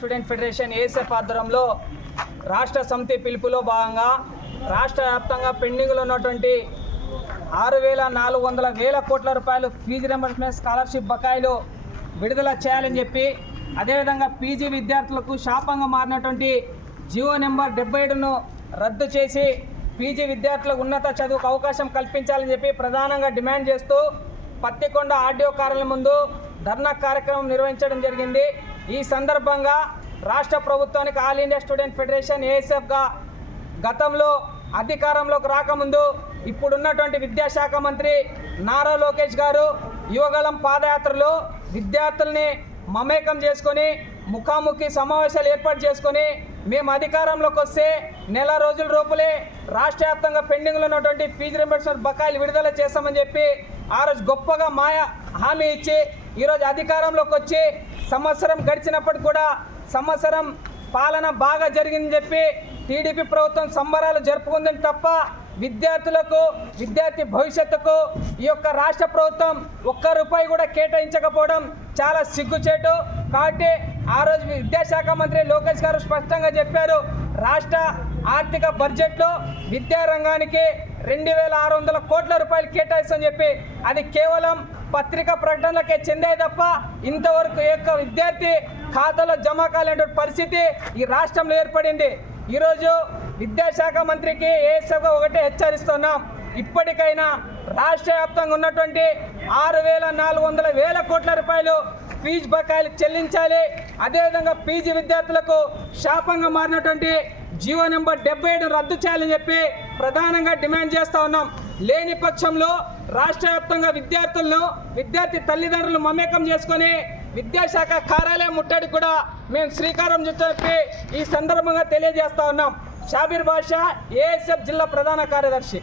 Student federation ASF ఆధ్వర్యంలో రాష్ట్ర సమితి పిలుపులో భాగంగా రాష్ట్ర వ్యాప్తంగా పెండింగ్లో ఉన్నటువంటి ఆరు వేల నాలుగు వందల వేల కోట్ల రూపాయలు ఫీజు రింబర్స్మెంట్ స్కాలర్షిప్ బకాయిలు విడుదల చేయాలని చెప్పి అదేవిధంగా పీజీ విద్యార్థులకు శాపంగా మారినటువంటి జియో నెంబర్ డెబ్బై ఏడును రద్దు చేసి పీజీ విద్యార్థులకు ఉన్నత చదువుకు అవకాశం కల్పించాలని చెప్పి ప్రధానంగా డిమాండ్ చేస్తూ పత్తికొండ ఆడియో కార్యాలయం ముందు ధర్నా కార్యక్రమం నిర్వహించడం జరిగింది. ఈ సందర్భంగా రాష్ట్ర ప్రభుత్వానికి ఆల్ ఇండియా స్టూడెంట్ ఫెడరేషన్ ఏఎస్ఎఫ్గా గతంలో అధికారంలోకి రాకముందు ఇప్పుడున్నటువంటి విద్యాశాఖ మంత్రి నారా లోకేష్ గారు యువగలం పాదయాత్రలో విద్యార్థుల్ని మమేకం చేసుకొని ముఖాముఖి సమావేశాలు ఏర్పాటు చేసుకొని మేము అధికారంలోకి వస్తే నెల రోజుల రూపులే రాష్ట్ర వ్యాప్తంగా పెండింగ్లో ఉన్నటువంటి ఫీజు రింబర్స్మెంట్ బకాయిలు విడుదల చేస్తామని చెప్పి ఆ రోజు గొప్పగా మాయ హామీ ఇచ్చి ఈరోజు అధికారంలోకి వచ్చి సంవత్సరం గడిచినప్పటికి కూడా సంవత్సరం పాలన బాగా జరిగిందని చెప్పి టీడీపీ ప్రభుత్వం సంబరాలు జరుపుకుందని తప్ప విద్యార్థులకు విద్యార్థి భవిష్యత్తుకు ఈ యొక్క రాష్ట్ర ప్రభుత్వం ఒక్క రూపాయి కూడా కేటాయించకపోవడం చాలా సిగ్గుచేటు. కాబట్టి ఆ రోజు విద్యాశాఖ మంత్రి లోకేష్ గారు స్పష్టంగా చెప్పారు రాష్ట్ర ఆర్థిక బడ్జెట్లో విద్యారంగానికి రెండు వేల ఆరు వందల కోట్ల రూపాయలు కేటాయిస్తామని చెప్పి అది కేవలం పత్రికా ప్రకటనలకే చెందే తప్ప ఇంతవరకు యొక్క విద్యార్థి ఖాతాలో జమ కాలేటువంటి పరిస్థితి ఈ రాష్ట్రంలో ఏర్పడింది. ఈరోజు విద్యాశాఖ మంత్రికి ఏఎస్ఎఫ్గా ఒకటే హెచ్చరిస్తున్నాం. ఇప్పటికైనా రాష్ట్ర వ్యాప్తంగా ఉన్నటువంటి ఆరు వేల నాలుగు వందల వేల కోట్ల రూపాయలు ఫీజు బకాయిలు చెల్లించాలి. అదేవిధంగా పీజీ విద్యార్థులకు శాపంగా మారినటువంటి జీవో నెంబర్ డెబ్బై ఏడు రద్దు చేయాలని చెప్పి ప్రధానంగా డిమాండ్ చేస్తూ ఉన్నాం. లేని పక్షంలో రాష్ట్ర వ్యాప్తంగా విద్యార్థులను విద్యార్థి తల్లిదండ్రులు మమేకం చేసుకొని విద్యాశాఖ కార్యాలయం ముట్టడి కూడా మేము శ్రీకారం చెప్పి ఈ సందర్భంగా తెలియజేస్తా ఉన్నాం. షాబీర్ బాషా ఏఎస్ఎఫ్ జిల్లా ప్రధాన కార్యదర్శి.